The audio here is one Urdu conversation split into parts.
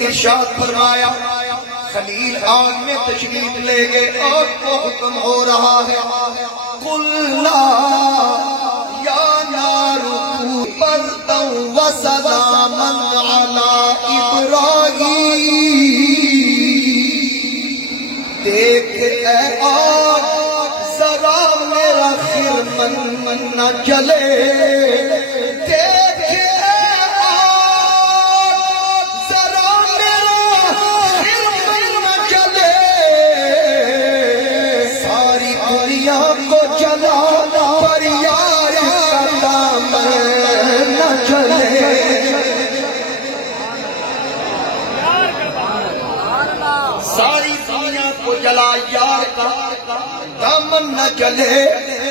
ارشاد فرمایا خلیل آگ میں تشریف لے گئے، آگ کو حکم ہو رہا ہے قُلْنَا یا نار کونی بردا وسلاما علی ابراہیم، دیکھ اے آگ ذرا میرا خرمن نہ جلے، دیکھ اے آگ ذرا میرا خرمن نہ جلے، ساری دنیا کو جلانا پر یار کا دامن نہ چلے۔ ساری دنیا کو جلا یار کا دامن نہ چلے۔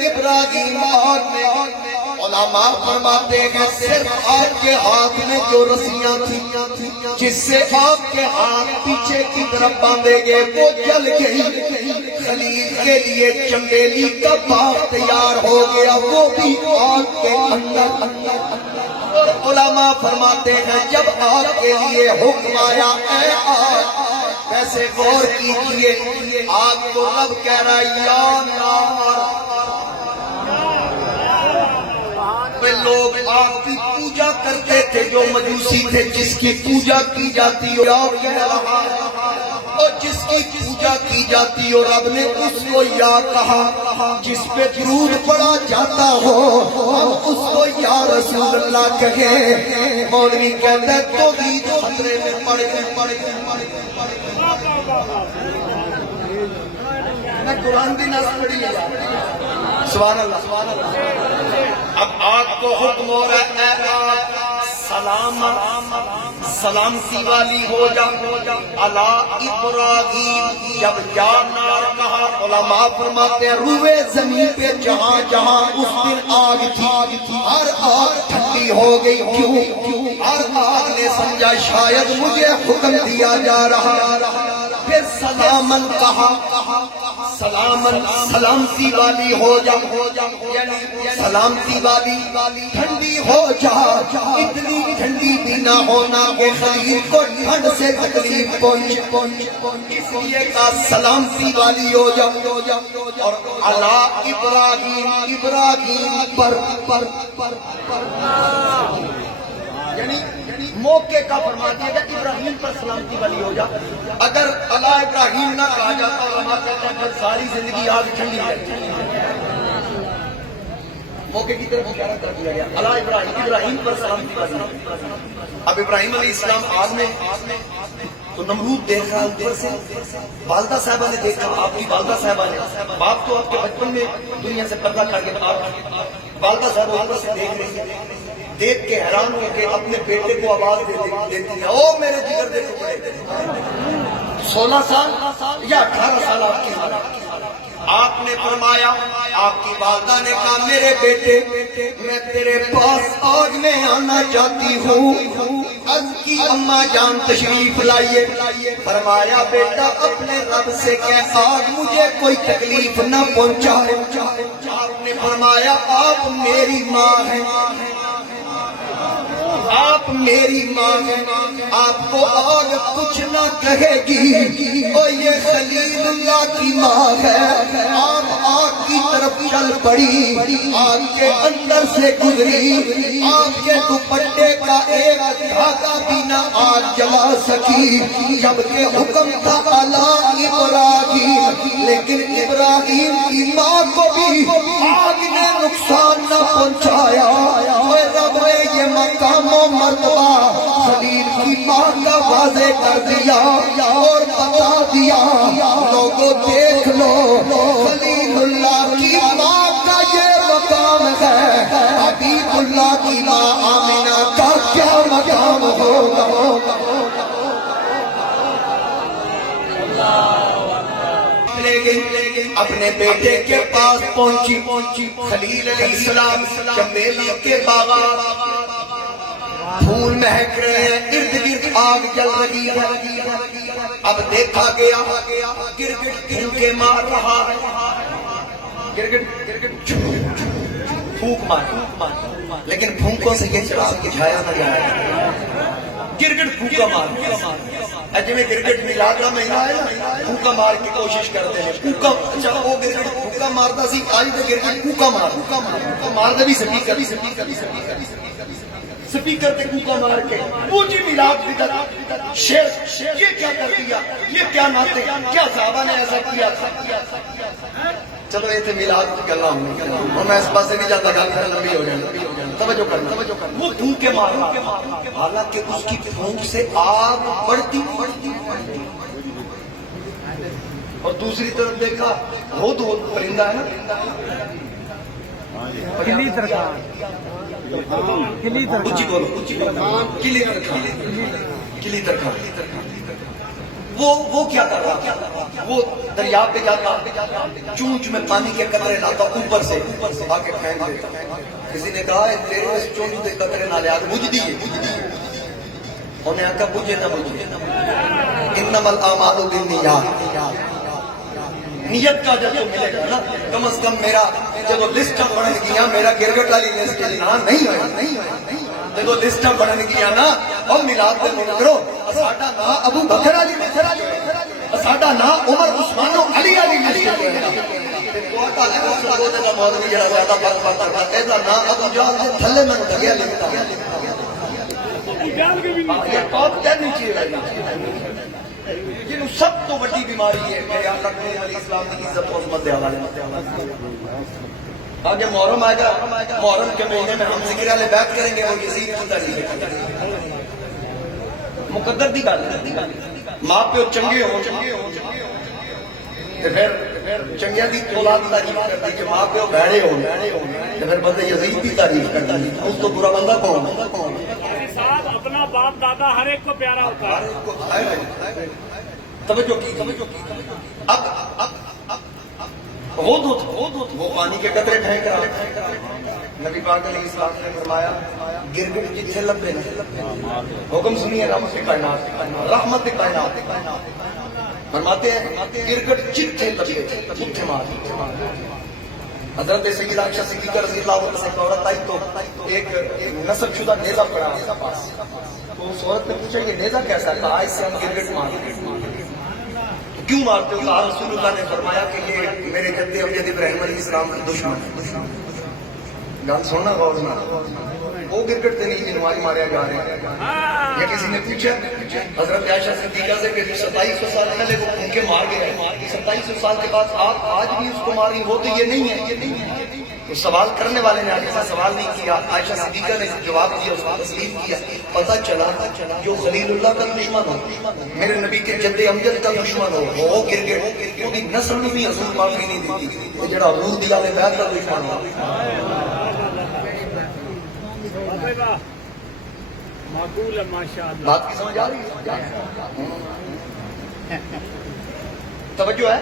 ابراہیم آگ میں، علماء فرماتے ہیں صرف آپ کے ہاتھ میں جو رسیاں تھیں جس سے آپ کے ہاتھ پیچھے کی طرف باندھے گئے وہ جل گئی، خلیل کے لیے چنبیلی کا باغ تیار ہو گیا، وہ بھی آگ کے اندر۔ اور علماء فرماتے ہیں جب آگ کے لیے حکم آیا اے آگ، ویسے غور کیجئے آگ کو رب کہہ رہا یا نار۔ لوگ آگ کی پوجا کرتے تھے جو مجوسی تھے، جس کی پوجا کی جاتی ہو آگ کہہ رہا، اور جس کی پوجا کی جاتی ہو رب نے اس کو یا کہا، جس پہ درود پڑا جاتا ہو ہم اس کو یا رسول اللہ کہیں۔ مولوی کہتا ہے توحید خطرے میں پڑ گئے۔ میں قرآن بھی نہ پڑھی ہے، سبحان اللہ۔ اب آگ کو حکم ہو رہا ہے اے آگ سلامتی والی ہو جا علی ابراہیم۔ جب یا نار کہا علماء فرماتے ہیں روئے زمین پہ جہاں جہاں اس دن آگ تھی ہر آگ ٹھنڈی ہو گئی۔ کیوں؟ ہر آگ نے سمجھا شاید مجھے حکم دیا جا رہا۔ پھر سلامن کہا، سلامن سلامتی والی ہو جا، یعنی سلامتی والی ٹھنڈی ہو جا، اتنی ٹھنڈی بھی نہ ہونا کہ خلیل کو ٹھنڈ سے تکلیف پہنچ، اس لیے کہا سلامتی والی ہو جا۔ اور علی ابراہیم پر یعنی موقع کا فرما دیا گیا ابراہیم پر سلامتی والی ہو جا۔ اگر علی ابراہیم نہ کہا جاتا علماء کہتے ہیں پھر ساری زندگی آگ ٹھنڈی ہے۔ موقع کی طرف اشارہ کر دیا گیا علی ابراہیم پر سلامتی والی۔ اب ابراہیم علیہ السلام آگ میں تو نمرود دیکھ رہا اوپر سے، والدہ صاحبہ نے دیکھا، آپ کی والدہ صاحبہ نے، باپ تو آپ کے بچپن میں دنیا سے پردہ کر کے والدہ صاحبہ اوپر سے دیکھ رہی ہے، دیکھ کے حیران ہو کے اپنے بیٹے کو آواز دیتی ہے او میرے جگر دے ٹکڑے۔ 16 سال یا 18 سال آپ کی، آپ نے فرمایا، آپ کی والدہ نے کہا میرے بیٹے میں تیرے پاس آگ میں آنا چاہتی ہوں۔ عرض کی اماں جان تشریف لائیے۔ فرمایا بیٹا اپنے رب سے کہہ آگ مجھے کوئی تکلیف نہ پہنچائے۔ آپ نے فرمایا آپ میری ماں ہیں، آپ میری ماں ہیں، آپ کو آگ کچھ نہ کہے گی، اور یہ خلیل اللہ کی ماں ہے۔ آپ آگ کی طرف چل پڑی، آگ کے اندر سے گزری، آپ کے دوپٹے کا ایک دھاگا بھی نہ آگ جلا سکی، جبکہ حکم تھا علی ابراہیم، لیکن ابراہیم کی ماں کو بھی آگ نے نقصان نہ پہنچایا۔ اور رب نے یہ مقام و مرتبہ خلیل کی ماں کا واضح کر دیا اور بتا دیا لوگوں دیکھ لو خلیل اللہ کی ماں کا یہ مقام ہے، حبیب اللہ کی ماں آمینہ کا کیا مقام ہوگا۔ اپنے بیٹے کے پاس پہنچی، خلیل علیہ السلام چمیلی کے باغات، پھول مہک رہے ہیں، ارد گرد آگ جل رہی ہے۔ اب دیکھا گیا گرگٹ پھونکے مار رہا ہے، گرگٹ پھونک مار، لیکن پھونکوں سے یہ چراغ بجھایا نہ جائے۔ گرگٹ پھوکا مار جی گرگٹ میلاد کا مہینہ ہے نا پھوکا مار کی کوشش کرتے ہیں پھوکا اچھا وہ گرگٹ پھوکا مارتا سی آج تو گرگٹ پھوکا مارتا بھی سپیکر پہ پھوکا مار کے پوچھی میلاد بدعت شیر یہ کیا کر دیا یہ کیا ناتے کیا صحابہ نے ایسا کیا تھا چلو یہ تھے میلاد کی گلا اور میں اس پاس سے نہیں جاتا گل لمبی ہو جائے توجہ کرنا وہ پھونکے مارنا حالانکہ اس کی پھونک سے آگ بڑھتی اور دوسری طرف دیکھا ہود پرندہ ہے نا کلی ترکھان کلی ترکھان وہ کیا کر رہا وہ دریا پہ جاتا چونچ میں پانی کے قطرے لاتا اوپر سے آ کے پھینک دیتا کسی نے کہا تیرے اس چونچ کے قطرے نہ لے آ کے بجھ دیے انہیں آ کہا بجھے نہ بجھے انما الاعمال بالنیات نیت کا جب تو ملے گا نا کم از کم میرا جب لسٹ بڑھن گیا میرا گرگٹ والی لسٹ نہیں ہوئی جب لسٹ بڑھن گیا نا اور میلاد دے منکرو ساڈا نا ابو بکر علی ساڈا نا عمر عثمان و علی علی لسٹ تے کوٹا ہے وہ دا مولوی جڑا زیادہ بات کردا اے دا نا ابو جہل دے تھلے میں لگیا لکھتا یہ بہت کہنی چاہیے جنہوں سب تو بڑی بیماری ہے میرے آقا کریم علیہ السلام کی عزت و عظمت دے حوالے آگے محرم آئے گا محرم کے مہینے میں ہم ذکر والے بیعت کریں گے وہ یزید کی تاریخ مقدر دی گل ماں پیو چنگے ہو پھر چنگیا دی اولاد تعریف کرتی کہ ماں پیو بھڑے ہو پھر بندے یزید کی تعریف کرتا اس تو برا بندہ کون اپنا باپ دادا ہر ایک کو پیارا ہوتا ہے توجہ کی اب وہ پانی کے قطرے پھینک رہا نبی پاک علیہ السلام نے فرمایا گرگٹ جتھے لبے حکم سنیے رحمت کائنات فرماتے ہیں گرگٹ جتھے لبے اتھے مار حضرت سیدہ عائشہ صدیقہ رضی اللہ عنہا سے عورت آئی تو ایک نصب شدہ نیزہ پڑا تو اس عورت نے پوچھا یہ نیزہ کیسا ہے؟ کہا اس سے ہم گرگٹ مارتے کیوں مارتے ہو؟ کہا رسول اللہ نے فرمایا کہ یہ میرے جد امجد ابراہیم علیہ السلام کا دشمن ہے گل سننا غور نہ وہ گرگٹ سے نہیں جنواری ماریا جا رہے ہیں یا کسی نے پوچھا حضرت عائشہ صدیقہ سے کہ 2700 سال پہلے وہ پھونکے مار گئے 2700 سال کے بعد آپ آج بھی اس کو ماری وہ تو یہ نہیں ہے تو سوال کرنے والے نے آگے سے سوال نہیں کیا عائشہ صدیقہ نے جواب دیا اس کو تسلیم کیا پتہ چلا جو خلیل اللہ کا دشمن ہو میرے نبی کے جد امجد کا دشمن ہو وہ گرگٹ کیونکہ نسل بھی حضور معافی نہیں دیتی وہ جڑا حضور دی علیہ بیعت کا دشمن ہو معقول ہے ماشاءاللہ بات کی سمجھ آ رہی ہے توجہ ہے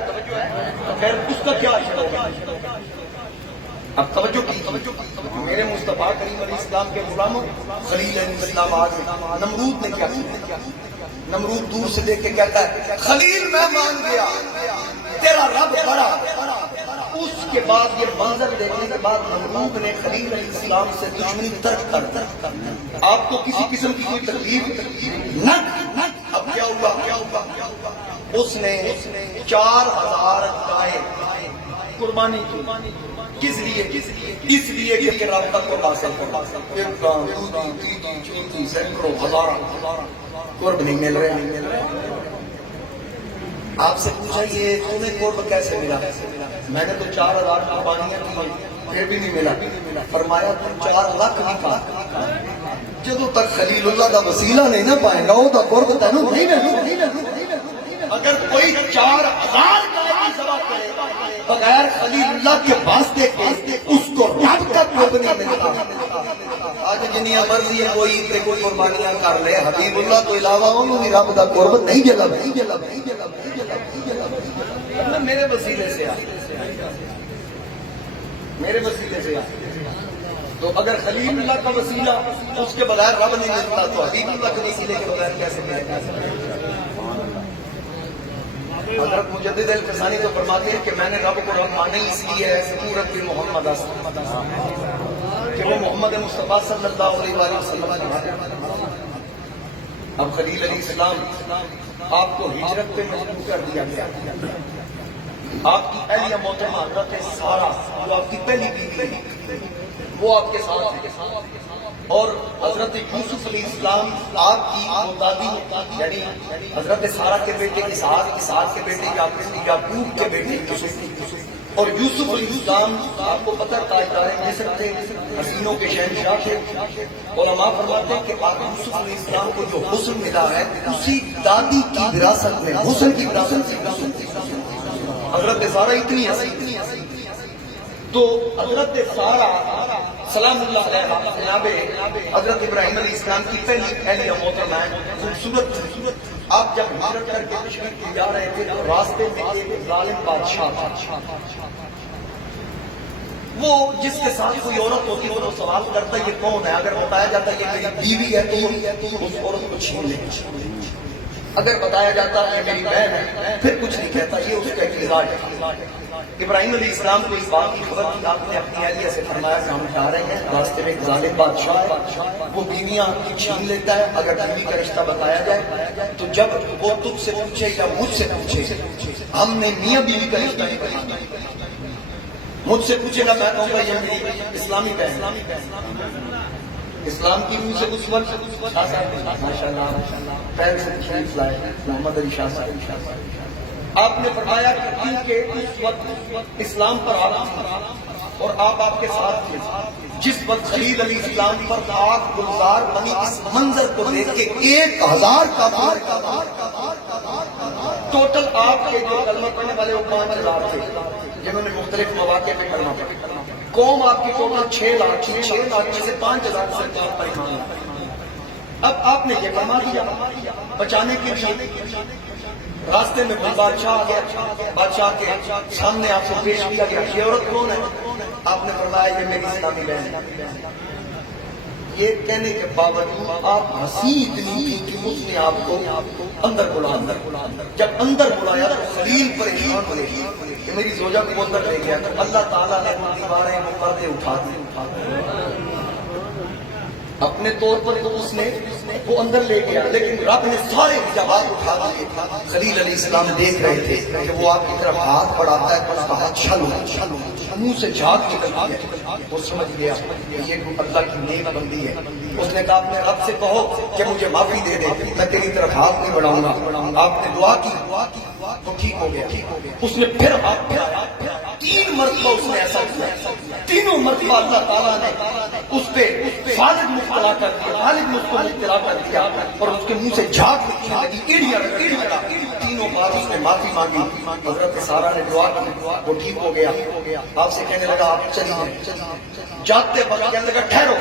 تو پھر اس کا کیا اثر ہوگا اب توجہ کی میرے مصطفیٰ کریم علیہ السلام کے غلاموں خلیل علیہ السلام آج نمرود نے کیا کیا نمرود دور سے دیکھ کے کہتا ہے خلیل میں مان گیا تیرا رب بڑا اس کے بعد یہ منظر دیکھنے کے بعد نمرود نے خلیل علیہ السلام سے دشمنی ترک کر آپ کو کسی قسم کی کوئی تکلیف نہ اب کیا ہوا اس نے 4000 گائے قربانی کی کس لیے اس لیے کہ رب تک کو حاصل کرو ایک گاؤں سینکڑوں ہزاروں قرب نہیں مل رہے آپ سے پوچھا یہ تمہیں قرب کیسے ملا میں نے تو 4000 قربانیاں کی پھر بھی نہیں ملا فرمایا تم 4 لاکھ بھی پا جدو تک خلیل اللہ دا وسیلہ نہیں نہ پائے گا وہ دا قرب تینوں نہیں ملے اگر کوئی 4000 کی ذبح کرے بغیر خلیل اللہ کے واسطے کے اس کو رب کا قرب نہیں ملتا آج جنیا مرضی ہے کوئی قربانیاں کر لے حبیب اللہ تو علاوہ انہوں بھی رب کا قرب نہیں جلا میرے وسیلے سے تو اگر خلیل اللہ کا وسیلہ اس کے بغیر رب نہیں ملتا تو حبیب اللہ کے وسیلے کے بغیر کیسے ملے گا حضرت مجدد الفسانی تو فرماتے ہیں کہ میں نے رب کو رب مانا اس لیے ہے سورت بن محمد کہ وہ محمد مصطفیٰ صلی اللہ علیہ وسلم اب خلیل علیہ السلام آپ کو ہجرت پہ مجبور کر دیا گیا. آپ کی اہلیہ محترمہ حضرت سارہ جو آپ کی پہلی بیوی ہے وہ آپ کے ساتھ ہے, اور حضرت یوسف علیہ السلام آپ کی دادی یعنی حضرت سارہ کے بیٹے اسحاق کے بیٹے یعقوب کے بیٹے یوسف, اور یوسف علیہ السلام آپ کو پتہ تاجدار مصر تھے, حسینوں کے شہنشاہ تھے. علماء فرماتے ہیں کہ آپ یوسف علیہ السلام کو جو حسن ملا ہے اسی دادی کی وراثت میں حسن کی وراثت سے حضرت سارہ اتنی ہنسی. تو حضرت سارہ سلام اللہ علیہ جناب حضرت ابراہیم علیہ السلام کی پہلی اہلیہ محترمہ ہے, خوبصورت. آپ جب ہجرت کر کے تشریف لے جا رہے تھے تو راستے میں ایک ظالم بادشاہ تھا, وہ جس کے ساتھ کوئی عورت ہوتی ہے وہ سوال کرتا یہ کون ہے, اگر بتایا جاتا یہ میری بیوی ہے تو اس عورت کو چھین لے, اگر بتایا جاتا ہے میری بہن ہے پھر کچھ نہیں کہتا, یہ اس کا ایک مزاج ہے. ابراہیم علیہ السلام کو اس بات کی خبر تھی, آپ نے اپنی اہلیہ سے فرمایا کہ ہم جا رہے ہیں, راستے میں ایک ظالم بادشاہ ہے وہ بیویاں چھین لیتا ہے, اگر بیوی کا رشتہ بتایا جائے تو جب وہ تجھ سے پوچھے یا مجھ سے پوچھے ہم نے میاں بیوی کا رشتہ نہیں بتایا, مجھ سے پوچھے گا میں کہوں گا یہ میری اسلامی بہن, اسلام کی روح سے اس وقت ماشاءاللہ پیر سے تشریف لائے محمد علی شاہ صاحب. آپ نے فرمایا کہ کیونکہ اس وقت اسلام پر آپ اور آپ کے ساتھ تھے, جس وقت خلیل علیہ السلام پر آگ گلزار بنی اس منظر کو دیکھ کے 1000 کا ٹوٹل آپ کے جو کلمہ پڑھنے والے وہ 5000 تھے جنہوں نے مختلف مواقع میں کلمہ پڑھا. قوم آپ کی ٹوٹل 6 لاکھ تھی, 6 لاکھ میں سے 5000 سے آپ پر ایمان لایا. اب آپ نے یہ فرما دیا بچانے کے لیے راستے میں کوئی بادشاہ آ گیا, بادشاہ کے سامنے آپ کو پیش کیا گیا یہ عورت کون ہے, آپ نے فرمایا یہ میری اسلامی بہن ہے. یہ کہنے کے باوجود آپ ہنسی اتنی تھی کہ اس نے آپ کو اندر بلایا. جب اندر بلایا تو خلیل پریشان ہوئے کہ میری زوجہ کو اندر لے گیا, تو اللہ تعالیٰ نے دیواریں پردے اٹھا دی. اپنے طور پر تو اس نے وہ اندر لے گیا, لیکن رب نے سارے حجابات اٹھا دیے. خلیل علیہ السلام دیکھ رہے تھے کہ وہ آپ کی طرف ہاتھ بڑھاتا ہے تو اس کا ہاتھ چھل منہ سے جھاگ نکلتی ہے. وہ سمجھ گیا کہ یہ اللہ کی نیک بندی ہے. اس نے کہا اپنے رب سے کہو کہ مجھے معافی دے دے, میں تیری طرف ہاتھ نہیں بڑھاؤں گا. آپ نے دعا کی تو ٹھیک ہو گیا. اس نے پھر ہاتھ بڑھایا, 3 مرتبہ اس نے ایسا کیا, تینوں مرتبہ اللہ تعالیٰ نے اس پہ خالد مبتلا کر دیا, خالد مبتلا کر دیا اور اس کے منہ سے جھاگ لگی, ایڑیا. تینوں بار اس نے معافی مانگی. حضرت سارہ نے دعا کی, وہ ٹھیک ہو گیا. آپ سے کہنے لگا آپ چلیے. جاتے وقت کہنے لگا ٹھہرو,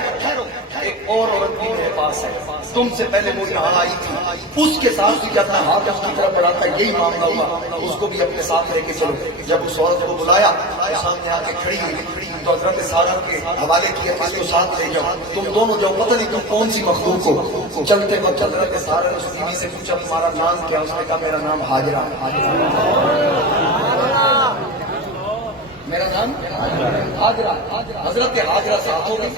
ایک اور عورت بھی میرے پاس ہے, تم سے پہلے وہ یہاں آئی تھی, اس کے ساتھ بھی اپنا ہاتھ اس کی طرف بڑھاتا یہی معاملہ ہوا, اس کو بھی اپنے ساتھ لے کے چلو. جب اس عورت کو بلایا سامنے آ کے کھڑی ہوئی تو حضرت سارہ کے حوالے کیا کہ اس کو ساتھ لے جاؤ, تم دونوں جاؤ, پتہ نہیں تم کون سی مخلوق ہو. چلتے وقت حضرت سارہ نے اس بیوی سے پوچھا تمہارا نام کیا, اس نے کہا میرا نام حاجرہ, میرا نام حاجرہ. حضرت حاجرہ سے ہو گئی.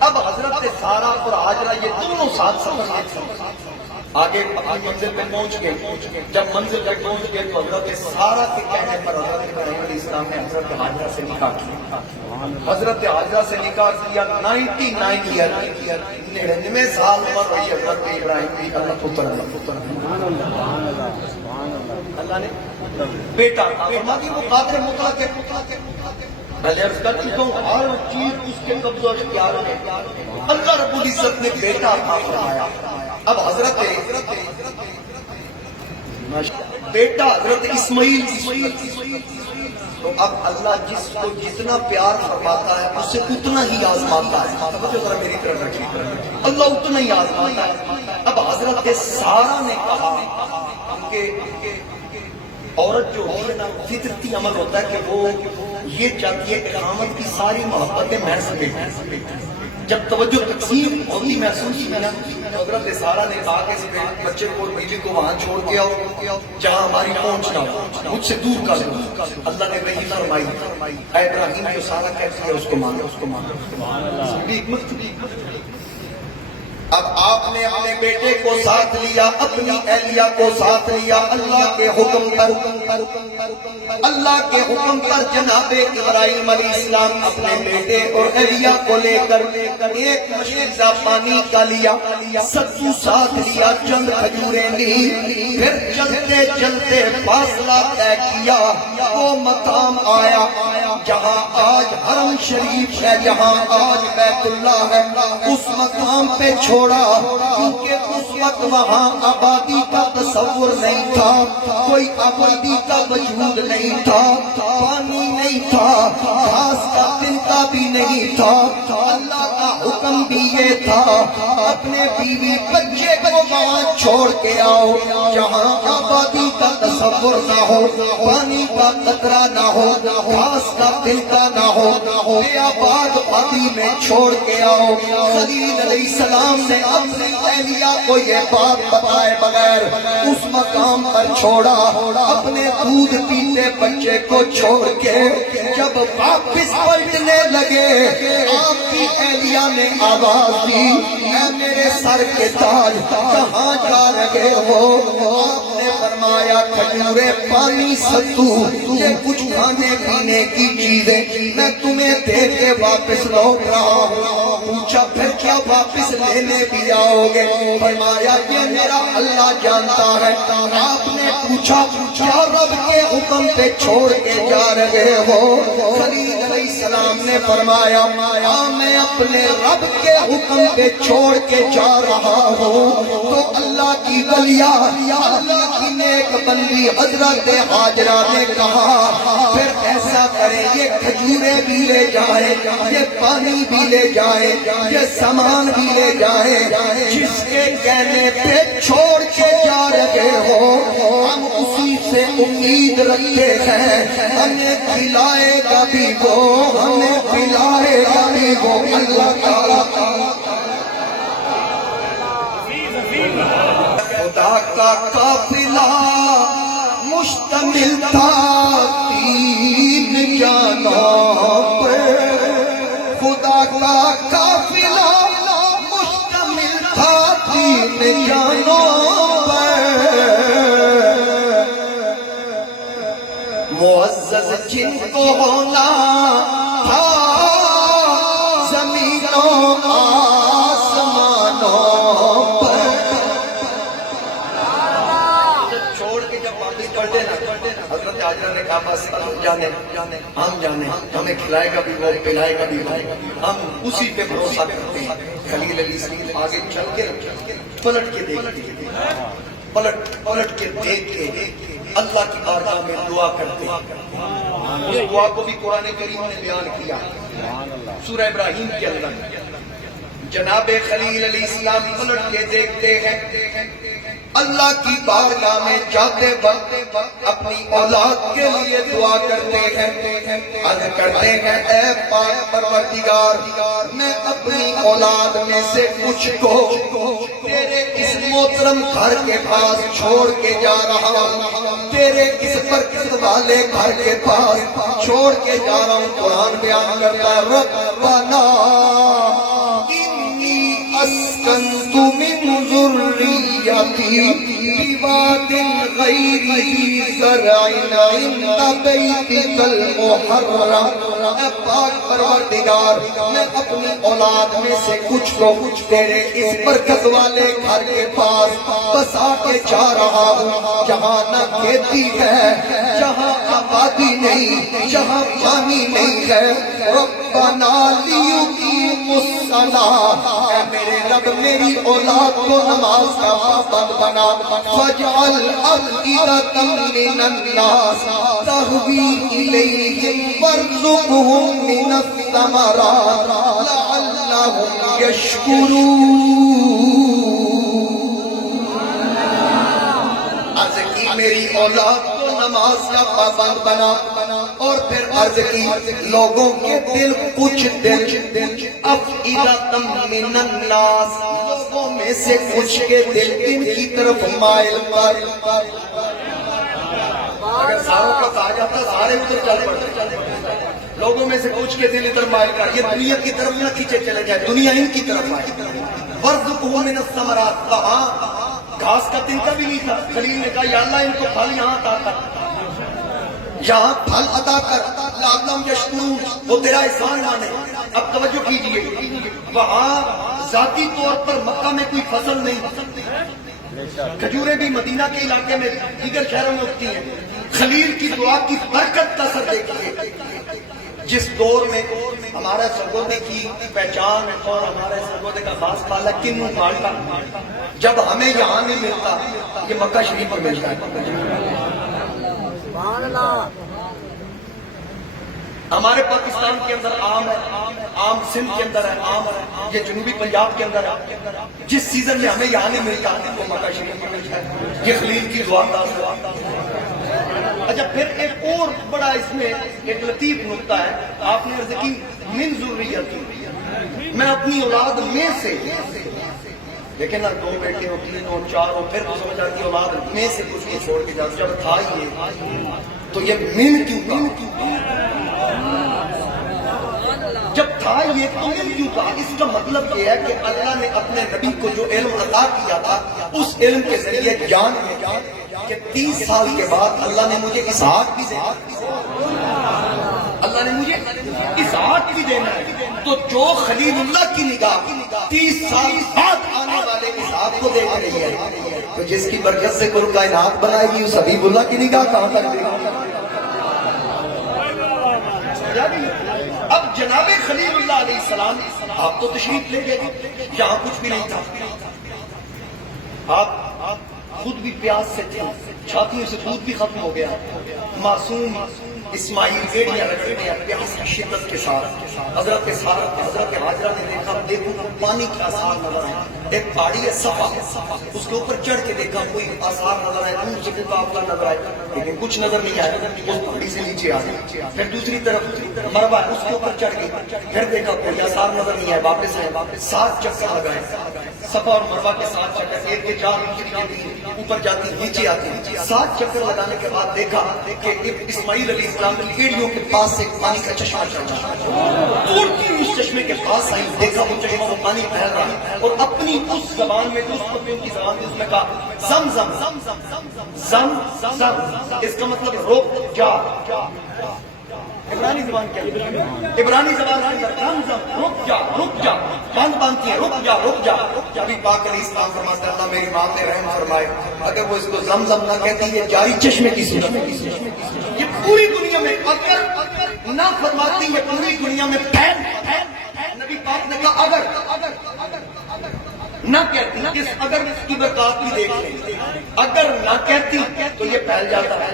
اب حضرت سارہ اور حاجرہ یہ دونوں ساتھ سفر آگے اپنی منزل پہ پہنچ گئے. جب منزل پہ پہنچ گئے تو حضرت سارہ کے کہنے پر حضرت ابراہیم علیہ السلام نے حضرت حاجرہ سے نکاح کیا. حضرت حاجرہ سے نکاح کیا 99 ایئر 99 سال عمر رہی حضرت ابراہیم کی. اللہ نے بیٹا فرماتی وہ قادر مطلق ہے. پہلے عرض کر چکا ہوں ہر چیز اس کے قبضہ اختیار میں. اللہ رب العزت نے بیٹا عطا فرمایا. اب حضرت بیٹا حضرت اسماعیل, تو اب اللہ جس کو جتنا پیار فرماتا ہے اسے اتنا ہی آزماتا ہے. ذرا میری طرف رکھیے, اللہ اتنا ہی آزماتا ہے. اب حضرت سارہ نے کہا کہ عورت جو ہوتی ہے نا فطرتی عمل ہوتا ہے کہ وہ یہ چاہتی ہے کہ خامد کی ساری محبتیں میں سمیٹے. جب توجہ تقسیم ہوتی محسوس ہوئی نا, حضرت سارہ نے کہا کہ اس بچے کو بیوی کو وہاں چھوڑ کے آؤ جہاں ہماری پہنچ نہ ہو, مجھ سے دور کر دو. اللہ نے وہی فرمائی, اے ابراہیم جو سارہ کہتی ہے اس کو مانو, اس کو مانو. اب آپ نے اپنے بیٹے کو ساتھ لیا، اپنی اہلیہ کو ساتھ لیا، اللہ کے حکم پر جناب ابراہیم علیہ السلام اپنے بیٹے اور اہلیہ کو لے کر ایک مشکزہ پانی کا لیا، ستو ساتھ لیا، چند کھجوریں لی، پھر چلتے چلتے فاصلہ طے کیا، وہ مقام آیا جہاں آج حرم شریف ہے، جہاں آج بیت اللہ ہے، اس مقام پہ چھوڑا، کیونکہ اس وقت وہاں آبادی کا تصور نہیں تھا، کوئی آبادی کا وجود نہیں تھا، پانی نہیں تھا، گھاس کا تنکا بھی نہیں تھا، اللہ کا حکم بھی یہ تھا اپنے بیوی بچے کو وہاں چھوڑ کے آؤ جہاں آبادی کا تصور نہ ہو، پانی کا قطرہ نہ ہو، گھاس کا تنکا نہ ہو، بے آباد وادی میں چھوڑ کے آؤ۔ خلیل علیہ السلام نے اپنی اہلیہ کو یہ بات بتائے بغیر اس مقام پر چھوڑا، اپنے دودھ پیتے بچے کو چھوڑ کے جب واپس پلٹنے لگے، آپ کی اہلیہ نے آواز دی، اے میرے سر کے تاج کہاں جا رہے ہو؟ آپ نے فرمایا کھجورے، پانی، ستو، یہ کچھ کھانے پینے کی چیزیں میں تمہیں دے کے واپس لوٹ رہا ہوں۔ پوچھا پھر کیا واپس لینے بھی آؤ گے؟ فرمایا یہ میرا اللہ جانتا ہے۔ آپ نے پوچھا کیا رب کے حکم پہ چھوڑ کے جا رہے ہو؟ خلیل علیہ السلام نے فرمایا ہاں میں اپنے رب کے حکم پہ چھوڑ کے جا رہا ہوں۔ تو اللہ کی ولیہ، اللہ کی نیک بندی حضرت ہاجرہ نے کہا پھر ایسا کریں، یہ کھجوریں بھی لے جائیں، یہ پانی بھی لے جائیں، یہ سامان بھی لے جائیں، جس کے کہنے پہ چھوڑ کے جا رہے ہو ہم اسی سے امید رکھتے ہیں، ہمیں کھلائے گا بھی وہ، ہمیں پلائے گا بھی وہ اللہ تعالیٰ۔ خدا کا قافلہ مشتمل تھا تین جانوں پر، خدا کا قافلہ مشتمل تھا تین جانوں پر، معزز جن کو ہونا تھا زمینوں آسمانوں پر۔ چھوڑ کے جب واپس پلٹے نا، حضرت ہاجرہ نے کہا بس ہم جانے، ہمیں کھلائے گا بھی وہ، پلائے گا بھی وہ، ہم اسی پہ بھروسہ کرتے ہیں۔ خلیل علیہ السلام آگے چل کے پلٹ کے دیکھتے، پلٹ کے دیکھ کے اللہ کی بارگاہ میں دعا کرتے ہیں۔ اس دعا کو بھی قرآن کریم نے بیان کیا سورہ ابراہیم کے اندر۔ جناب خلیل علیہ السلام پلٹ کے دیکھتے ہیں، اللہ کی بارگاہ میں جاتے وقت اپنی اولاد کے لیے دعا کرتے ہیں، عرض کرتے ہیں اے پاک پروردگار میں اپنی اولاد میں سے کچھ کو تیرے اس محترم گھر کے پاس چھوڑ کے جا رہا ہوں، تیرے اس برکت والے گھر کے پاس چھوڑ کے جا رہا ہوں۔ قرآن بیان کرتا ہے ربنا اسکنت من ذریتی بواد غیر ذی زرع عند بیتک المحرم، اے پاک پروردگار میں اپنی اولاد میں سے کچھ کو تیرے اس برکت والے گھر کے پاس بسا کے جا رہا ہوں جہاں نہ کھیتی ہے، جہاں آبادی نہیں، جہاں پانی نہیں ہے۔ ربنا لیقیموا الصلاۃ، اے میرے رب میری اولاد کو نماز کا پابند بنا، فاجعل افئدۃ من الناس تہوی الیہم وارزقہم من الثمرات لعلہم یشکرون۔ عرض کی میری اولاد کو نماز کا پابند بنا، اور پھر عرض کی لوگوں کے دل کچھ افئدۃ من الناس، لوگوں میں سے کچھ کے دل ان کی طرف مائل کر۔ اگر ساروں کا کہا جاتا سارے ادھر چل پڑتے، لوگوں میں سے کچھ کے دل ادھر مائل کر، یہ دنیا کی طرف نہ کھینچے چلے جائے، دنیا ان کی طرف آئے۔ وَارْزُقْهُم مِّنَ الثَّمَرَاتِ، وہاں گھاس کا تنکا بھی نہیں تھا، خلیل نے کہا یا اللہ ان کو پھل یہاں عطا کر، یہاں پھل عطا کر، لعلہم یشکرون، وہ تیرا احسان مانے۔ اب توجہ کیجئے، وہاں ذاتی طور پر مکہ میں کوئی فصل نہیں، کھجوریں بھی مدینہ کے علاقے میں دیگر شہروں میں اگتی ہیں۔ خلیل کی دعا کی برکت کا اثر دیکھیے، جس دور میں ہمارا سرگودے کی پہچان اور ہمارے سرگودے کا خاص پالا کنو مالٹا، جب ہمیں یہاں نہیں ملتا یہ مکہ شریف پر ملتا ہے۔ ہمارے پاکستان کے اندر عام ہے، عام سندھ کے اندر ہے، عام ہے، یہ جنوبی پنجاب کے اندر ہے، جس سیزن میں ہمیں یہاں نہیں ملتا وہ مکہ شریف میں ملتا ہے، یہ خلیل کی دعا کا اثر۔ اچھا پھر ایک اور بڑا اس میں ایک لطیف نکتہ ہے، آپ نے عرض کی من ذریتی، میں اپنی اولاد میں سے، لیکن نا دو بیٹے ہو، تین ہو، چار ہو، پھر تو سمجھ آتی اولاد میں سے کچھ کو چھوڑ کے جاتی، جب تھا یہ تو یہ من کیوں کہا؟ جب تھا یہ تو من کیوں کہا؟ اس کا مطلب یہ ہے کہ اللہ نے اپنے نبی کو جو علم عطا کیا تھا اس علم کے ذریعے جان میں کہ 30 سال کے بعد اللہ نے مجھے اسحاق بھی دینا، اللہ نے مجھے اسحاق بھی دینا ہے، تو جو خلیل اللہ کی نگاہ 30 سال بعد آنے والے اسحاق کو دیکھ رہی ہے، تو جس کی برکت سے کل کائنات بنائے گی اس حبیب اللہ کی نگاہ کہاں تک دے گی؟ اب جناب خلیل اللہ علیہ السلام آپ تو تشریف لے گئے، یہاں کچھ بھی نہیں تھا، آپ خود بھی پیاس سے تھے، چھاتیوں سے دودھ بھی ختم ہو گیا، معصوم اسماعیل بیڑیاں رکھتے ہیں پیاس کی شدت کے ساتھ، حضرت حاجرہ نے دیکھا، دیکھو پانی کے آثار نظر آئے، ایک پہاڑی ہے صفا، اس کے اوپر چڑھ کے دیکھا کوئی آثار نظر آئے، دور سے کوئی قافلہ نظر آئے، لیکن کچھ نظر نہیں آیا، اس پہاڑی سے نیچے آ گئی، پھر دوسری طرف مروہ اس کے اوپر چڑھ گئی، پھر دیکھا کوئی آثار نظر نہیں آئے، واپس آئے، 7 چکر لگائے، صفا اور مروہ کے 7 چکر، ایک کے 4 دوسری کے 3، اوپر جاتی نیچے آتی، 7 چکر لگانے کے بعد دیکھا کہ اسماعیل علیہ السلام نے ایڑیوں کے پاس سے پانی کا چشمہ چڑھا، توڑتی اس چشمے کے پاس آئی، دیکھا وہ چشمہ وہ پانی بہہ رہا ہے، اور اپنی اس زبان میں اس پتیوں کی زبان میں اس نے کہا زم زم زم زم، اس کا مطلب روک جا، عبرانی زبان کیا ہے؟ عبرانی زبان کے اندر زم زم رک جا، بند باندھتی ہے، رک جا، نبی پاک علیہ السلام فرماتے ہیں اللہ میری ماں نے رحم فرمائے، اگر وہ اس کو زم زم نہ کہتی یہ جاری چشمے کی صورت میں، یہ پوری دنیا میں اگر نہ فرماتی یہ پوری دنیا میں پھیل، نبی پاک نے کہا اگر نہ کہتی، اس اگر کی برکات بھی دیکھ لیں، اگر نہ کہتی تو یہ پھیل جاتا ہے،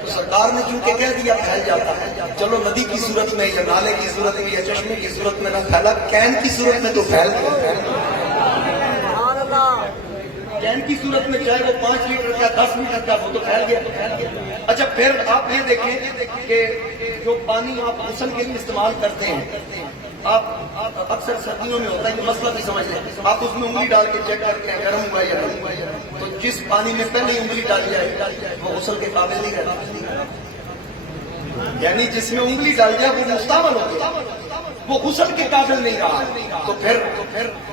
تو سرکار نے کیونکہ کہہ دیا پھیل جاتا ہے، چلو ندی کی صورت میں یا نالے کی صورت میں یا چشمے کی صورت میں نہ پھیلا، کین کی صورت میں تو پھیل گیا، کین کی صورت میں چاہے وہ 5 لیٹر کا 10 لیٹر کا وہ تو پھیل گیا۔ اچھا پھر آپ یہ دیکھیں کہ جو پانی آپ غسل کے لیے استعمال کرتے ہیں، آپ اکثر سردیوں میں ہوتا ہے یہ مسئلہ بھی سمجھ لیں، آپ اس میں انگلی ڈال کے چیک کرتے ہیں گرم ہوا یا نہیں ہوا، تو جس پانی میں پہلے انگلی ڈالی جائے وہ غسل کے قابل نہیں رہتا، یعنی جس میں انگلی ڈال جائے وہ مستعمل ہو گیا، وہ غسل کے قابل نہیں رہا، تو پھر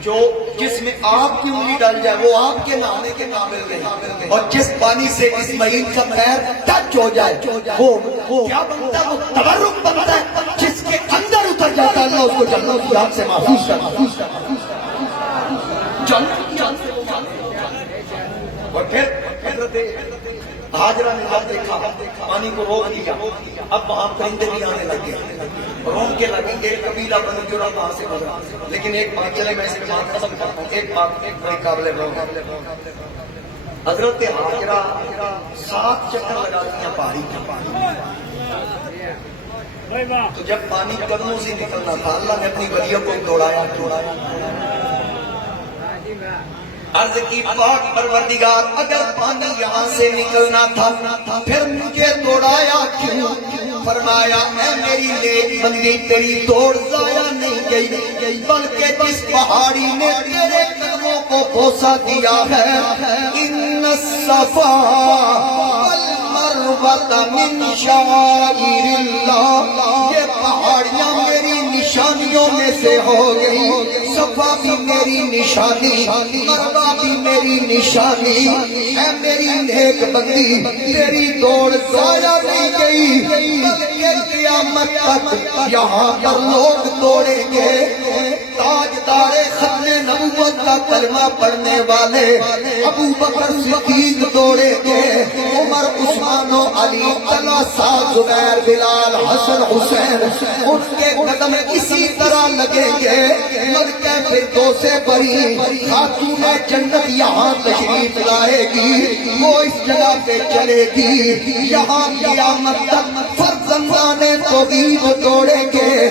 جو جس میں آپ کی انگلی ڈال جائے وہ آپ کے نہانے کے قابل نہیں، اور جس پانی سے اسماعیل کا پیر ٹچ ہو جائے وہ کیا بنتا ہے؟ وہ تبرک بنتا ہے، جس کے اندر اتر جاتا ہے اللہ اس کو جنت کی آگ سے محفوظ کرتا ہے، جنت کی آگ سے وہ محفوظ کرتا ہے۔ اور پھر حضرت حاجرہ نے جب دیکھا پانی کو روک دیا، اب وہاں پرندے بھی آنے لگے، روم کے لگے، ایک قبیلہ بنو جرا وہاں سے گزرا، لیکن ایک بات چلے میں اس کے بات ختم کرتا ہوں، ایک بات بڑی قابل غور، حضرت حاجرہ 7 چکر لگاتی ہیں پہاڑی کے، تو جب پانی قدموں سے نکلنا تھا اللہ نے اپنی ولیوں کو دوڑایا، عرض کی پاک پروردگار اگر پانی یہاں سے نکلنا تھا پھر مجھے دوڑایا کیوں؟ فرمایا اے میری نیک بندی تیری دوڑ ضائع نہیں گئی، بلکہ جس پہاڑی نے تیرے قدموں کو بوسہ دیا ہے، ان الصفا والمروہ من شعائر اللہ، یہ پہاڑیاں میری نشانیوں میں سے ہو گئی، صفا بھی میری نشانی، مروہ بھی میری نشانی، اے میری نیک بندی تیری دوڑ ضائع نہیں گئی، بلکہ قیامت تک یہاں پر لوگ دوڑیں گے، تاجدار ختم نبوت کا کلمہ پڑھنے والے ابو بکر صدیق دوڑیں گے، عمر عثمان و علی طلحہ سعد زبیر بلال حسن حسین ان کے قدم اسی طرح لگیں گے، ملکہ فردوس بری خاتون جنت یہاں تشریف لائے گی، وہ اس جگہ پہ چلے گی، یہاں قیامت تک فرزندان توحید دوڑیں گے،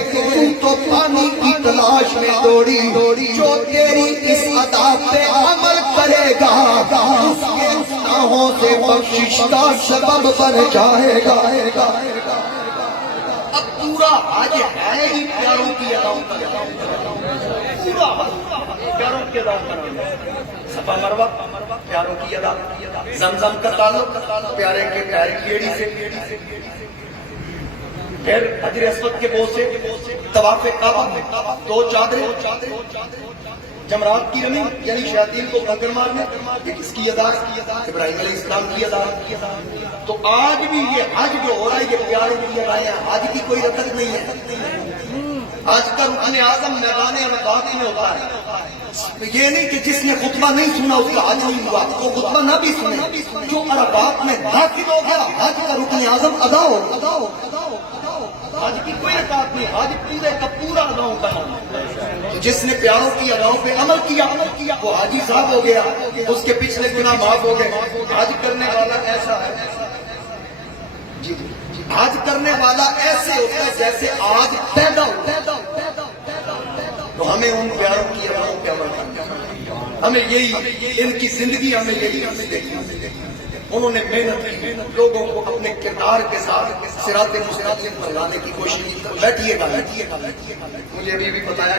تو پانی کی تلاش میں دوڑی، جو تیری اس ادا پہ عمل کرے گا اس کے گناہوں سے بخشش کا سبب بن جائے گا۔ اب پورا حج ہے ہی پیاروں کی اداؤں کا، پورا پیاروں کی اداؤں کا، صفا مروہ پیاروں کی ادا، زمزم کا تعلق پیارے کے پیر کی ایڑی سے، پھر حجر اسود کے بوسے، طواف کعبہ، دو چادریں، جمرات کی رمی یعنی شیاطین کو کنکر مارنے، یہ کس کی ادا؟ ابراہیم علیہ السلام کی ادا۔ تو آج بھی یہ حج جو ہو رہا ہے یہ پیاروں کی ادائیں ہیں، حج کی کوئی رکعت نہیں ہے، حج کا رکن اعظم میدان عرفات میں ہوتا ہے، یہ نہیں کہ جس نے خطبہ نہیں سنا اس کا حج نہیں ہوا، وہ خطبہ نہ بھی سنے، جو عرفات میں داخل ہو گیا حج کا رکن اعظم ادا ہو، حج کی کوئی رکعت نہیں، حج پورے کا پورا اداؤں کا نام ہے، جس نے پیاروں کی اداؤں پہ عمل کیا وہ حاجی صاحب ہو گیا، اس کے پچھلے گناہ معاف ہو گئے۔ حج کرنے والا ایسا ہے، جی حج کرنے والا ایسے ہوتا ہے جیسے آج پیدا ہو، تو ہمیں ان پیاروں کی اداؤں پہ عمل کرنا ہے، ہمیں یہی ان کی زندگی ہمیں یہی دیکھنا، انہوں نے محنت کی، لوگوں کو اپنے کردار کے ساتھ صراط مستقیم پر لانے کی کوشش کی۔ بیٹھیے گا، مجھے ابھی بھی بتایا